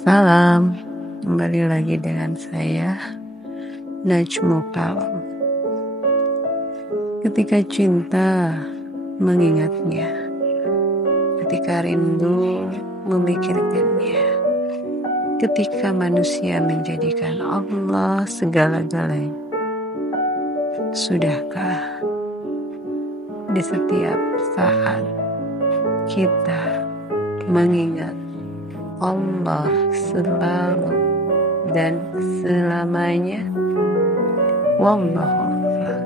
Salam, kembali lagi dengan saya Najmu Kalam. Ketika cinta mengingatnya, ketika rindu memikirkannya, ketika manusia menjadikan Allah segala-galanya, sudahkah di setiap saat kita mengingat Allah selalu dan selamanya? Wallahu a'lam.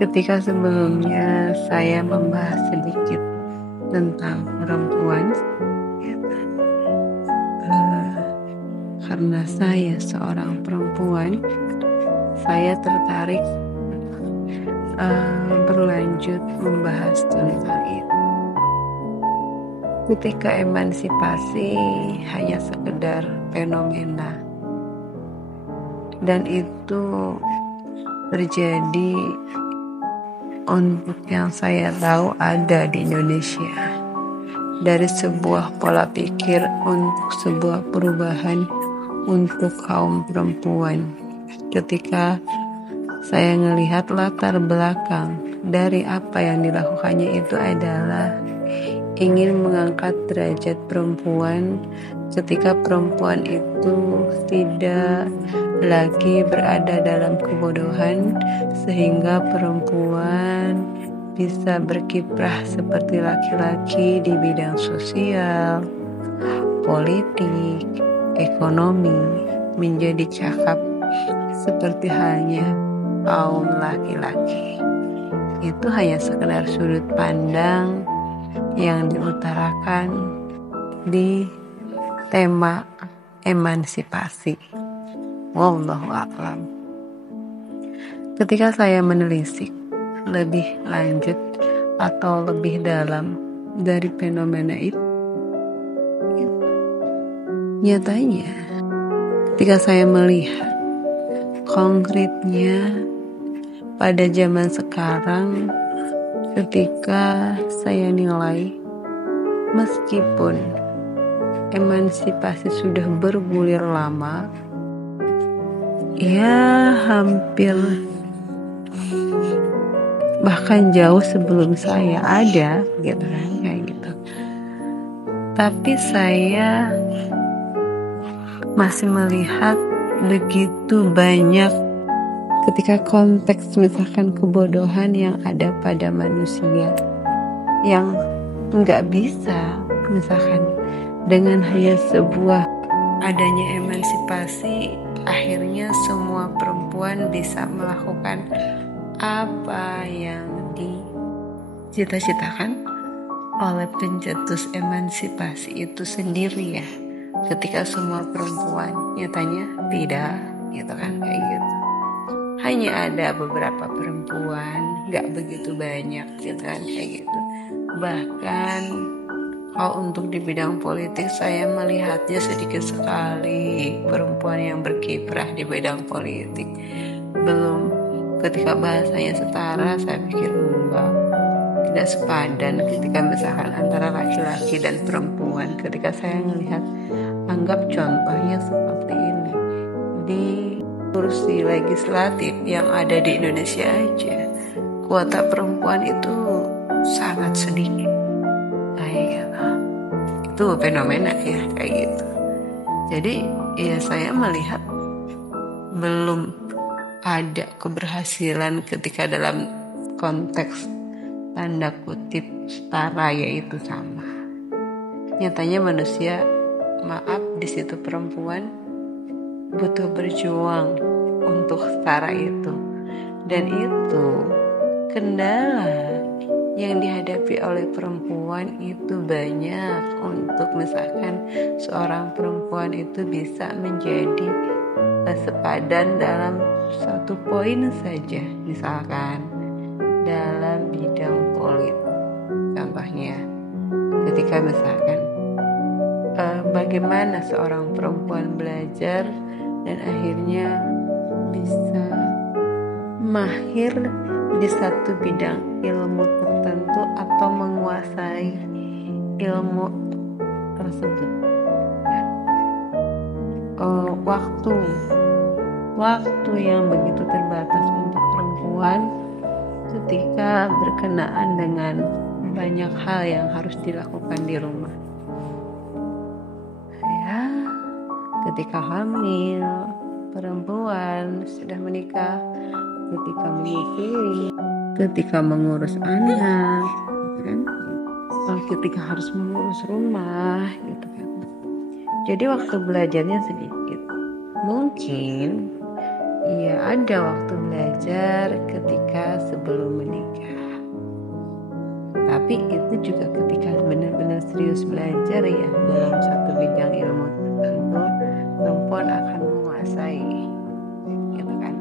Ketika sebelumnya saya membahas sedikit tentang perempuan, karena saya seorang perempuan, saya tertarik berlanjut membahas tentang itu. Ketika emansipasi hanya sekedar fenomena, dan itu terjadi untuk yang saya tahu ada di Indonesia, dari sebuah pola pikir untuk sebuah perubahan untuk kaum perempuan. Ketika saya melihat latar belakang dari apa yang dilakukannya itu adalah ingin mengangkat derajat perempuan, ketika perempuan itu tidak lagi berada dalam kebodohan, sehingga perempuan bisa berkiprah seperti laki-laki di bidang sosial, politik, ekonomi, menjadi cakap seperti halnya kaum laki-laki. Itu hanya sekedar sudut pandang yang diutarakan di tema emansipasi. Wallahu a'lam. Ketika saya menelisik lebih lanjut atau lebih dalam dari fenomena itu, nyatanya ketika saya melihat konkretnya pada zaman sekarang, ketika saya nilai meskipun emansipasi sudah bergulir lama, ya hampir bahkan jauh sebelum saya ada gitu kan, kayak gitu. Tapi saya masih melihat begitu banyak ketika konteks misalkan kebodohan yang ada pada manusia yang nggak bisa misalkan dengan hanya sebuah adanya emansipasi akhirnya semua perempuan bisa melakukan apa yang dicita-citakan oleh pencetus emansipasi itu sendiri ya. Ketika semua perempuan nyatanya tidak gitu kan, kayak gitu. Hanya ada beberapa perempuan, gak begitu banyak gitu kan, kayak gitu. Bahkan kalau untuk di bidang politik saya melihatnya sedikit sekali perempuan yang berkiprah di bidang politik. Belum ketika bahasanya setara, saya pikir enggak, tidak sepadan ketika misalkan antara laki-laki dan perempuan. Ketika saya melihat, anggap contohnya seperti ini, di kursi legislatif yang ada di Indonesia aja, kuota perempuan itu sangat sedikit. Itu fenomena ya, kayak gitu. Jadi ya saya melihat belum ada keberhasilan ketika dalam konteks tanda kutip setara, yaitu sama. Nyatanya manusia, maaf, di situ perempuan butuh berjuang untuk setara itu, dan itu kendala yang dihadapi oleh perempuan itu banyak. Untuk misalkan seorang perempuan itu bisa menjadi sepadan dalam satu poin saja, misalkan dalam bidang politik contohnya, ketika misalkan bagaimana seorang perempuan belajar dan akhirnya bisa mahir di satu bidang ilmu tertentu atau menguasai ilmu tersebut. Waktu yang begitu terbatas untuk perempuan ketika berkenaan dengan banyak hal yang harus dilakukan di rumah. Ya, ketika hamil, perempuan sudah menikah, ketika menyusui, ketika mengurus anak, kan? Ketika harus mengurus rumah, gitu kan. Jadi waktu belajarnya sedikit. Mungkin ya ada waktu belajar ketika sebelum menikah. Tapi itu juga ketika benar-benar serius belajar ya dalam satu bidang ilmu tertentu, perempuan akan menguasai, gitu kan.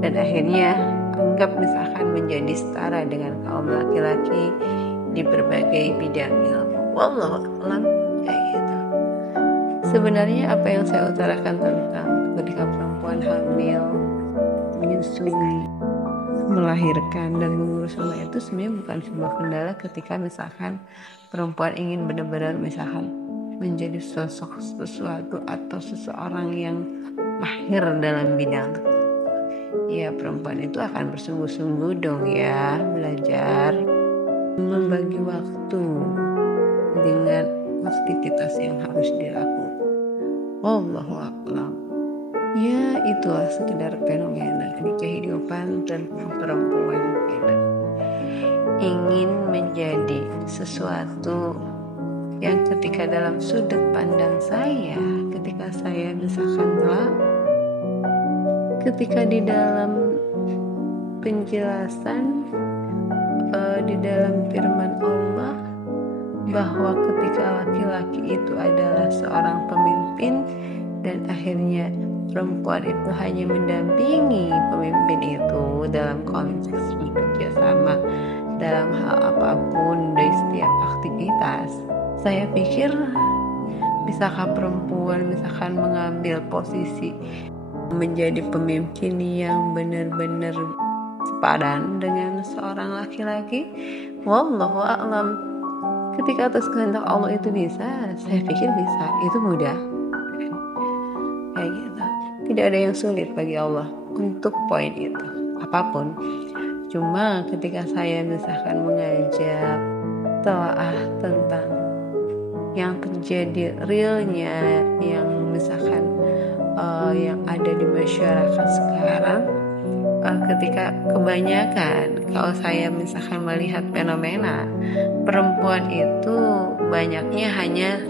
Dan akhirnya anggap misalkan menjadi setara dengan kaum laki-laki di berbagai bidang ilmu. Wallahu a'lam, kayak gitu. Sebenarnya apa yang saya utarakan tentang ketika perempuan hamil, menyusui, melahirkan dan mengurus rumah itu sebenarnya bukan sebuah kendala ketika misalkan perempuan ingin benar-benar misalkan menjadi sosok sesuatu atau seseorang yang mahir dalam bidang tertentu. Ya perempuan itu akan bersungguh-sungguh dong ya belajar, membagi waktu dengan aktivitas yang harus dilakukan. Wallahu a'lam. Ya itulah sekedar fenomena di kehidupan tentang perempuan gitu. Ingin menjadi sesuatu yang ketika dalam sudut pandang saya, ketika saya misalkan ketika di dalam penjelasan di dalam firman Allah bahwa ketika laki-laki itu adalah seorang pemimpin dan akhirnya perempuan itu hanya mendampingi pemimpin itu dalam konteks bekerja sama dalam hal apapun dari setiap aktivitas. Saya pikir bisakah perempuan misalkan mengambil posisi menjadi pemimpin yang benar-benar sepadan dengan seorang laki-laki? Wallahu a'lam. Ketika atas kehendak Allah itu bisa, saya pikir bisa. Itu mudah. Kayak gitu. Tidak ada yang sulit bagi Allah untuk poin itu apapun. Cuma ketika saya misalkan mengajak telaah tentang yang terjadi realnya, yang misalkan yang ada di masyarakat sekarang, ketika kebanyakan kalau saya misalkan melihat fenomena perempuan itu banyaknya hanya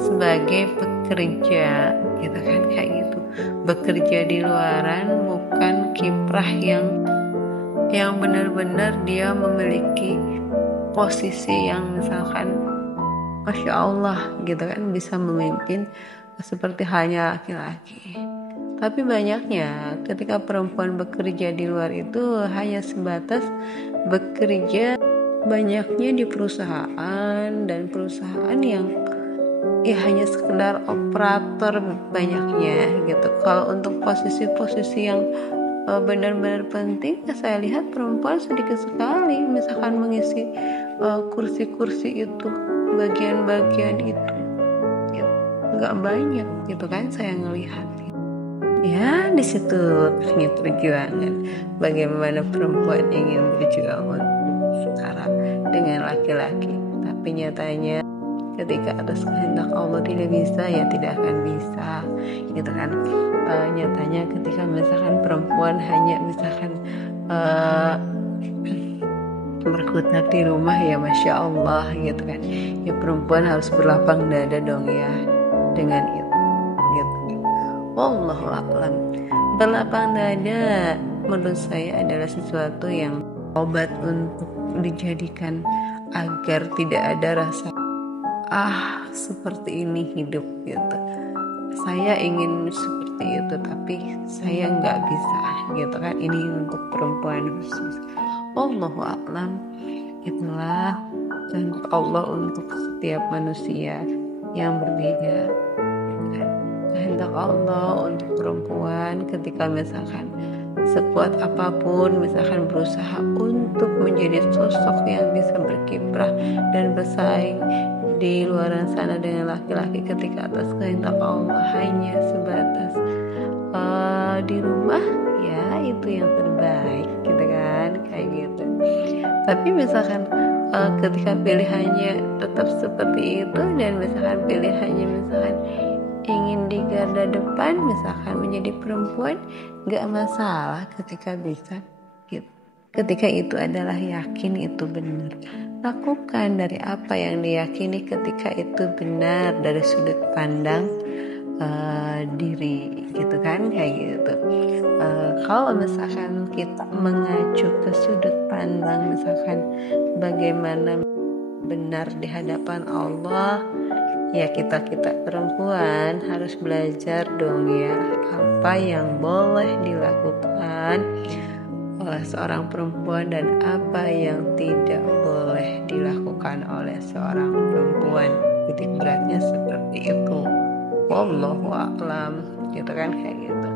sebagai pekerja gitu kan, kayak gitu, bekerja di luaran, bukan kiprah yang benar-benar dia memiliki posisi yang misalkan Masya Allah gitu kan, bisa memimpin seperti halnya laki-laki. Tapi banyaknya ketika perempuan bekerja di luar itu hanya sebatas bekerja banyaknya di perusahaan, dan perusahaan yang ya hanya sekedar operator banyaknya gitu. Kalau untuk posisi-posisi yang benar-benar penting, saya lihat perempuan sedikit sekali misalkan mengisi kursi-kursi itu, bagian-bagian itu ya, nggak banyak gitu kan saya ngelihat. Ya di situ teknik perjuangan bagaimana perempuan ingin berjuang untuk setara dengan laki-laki, tapi nyatanya ketika atas kehendak Allah tidak bisa, ya tidak akan bisa gitu kan. Nyatanya ketika misalkan perempuan hanya misalkan berkutat di rumah, ya Masya Allah gitu kan, ya perempuan harus berlapang dada dong ya dengan itu gitu. Wallahu a'lam. Berlapang dada menurut saya adalah sesuatu yang obat untuk dijadikan agar tidak ada rasa seperti ini hidup gitu. Saya ingin seperti itu tapi saya nggak bisa gitu kan. Ini untuk perempuan khusus. Wallahu a'lam. Itulah kehendak Allah untuk setiap manusia yang berbeda. Kehendak Allah untuk perempuan ketika misalkan sekuat apapun misalkan berusaha untuk menjadi sosok yang bisa berkiprah dan bersaing di luar sana dengan laki-laki ketika atas kehendak Allah hanya sebatas di rumah, ya itu yang terbaik gitu kan, kayak gitu. Tapi misalkan ketika pilihannya tetap seperti itu, dan misalkan pilihannya misalkan ingin di garda depan, misalkan menjadi perempuan, gak masalah ketika bisa gitu. Ketika itu adalah yakin itu benar, lakukan dari apa yang diyakini ketika itu benar dari sudut pandang diri gitu kan, kayak gitu. Kalau misalkan kita mengacu ke sudut pandang misalkan bagaimana benar di hadapan Allah, ya kita perempuan harus belajar dong ya, apa yang boleh dilakukan oleh seorang perempuan dan apa yang tidak boleh dilakukan oleh seorang perempuan. Titik beratnya seperti itu. Wallahu a'lam gitu kan, kayak gitu.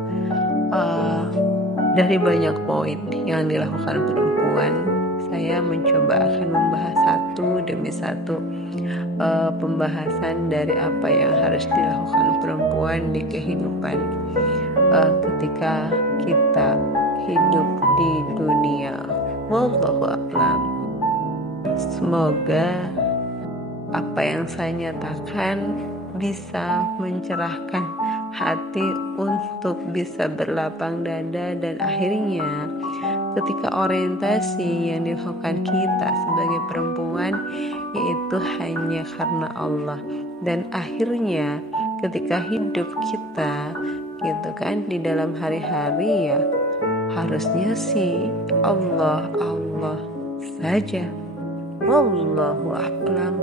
Dari banyak poin yang dilakukan perempuan, saya mencoba akan membahas satu demi satu pembahasan dari apa yang harus dilakukan perempuan di kehidupan ketika kita hidup di dunia. Wallahu a'lam. Semoga apa yang saya nyatakan bisa mencerahkan hati untuk bisa berlapang dada, dan akhirnya ketika orientasi yang dilakukan kita sebagai perempuan yaitu hanya karena Allah, dan akhirnya ketika hidup kita gitu kan di dalam hari-hari, ya harusnya sih Allah saja. Wallahu a'lam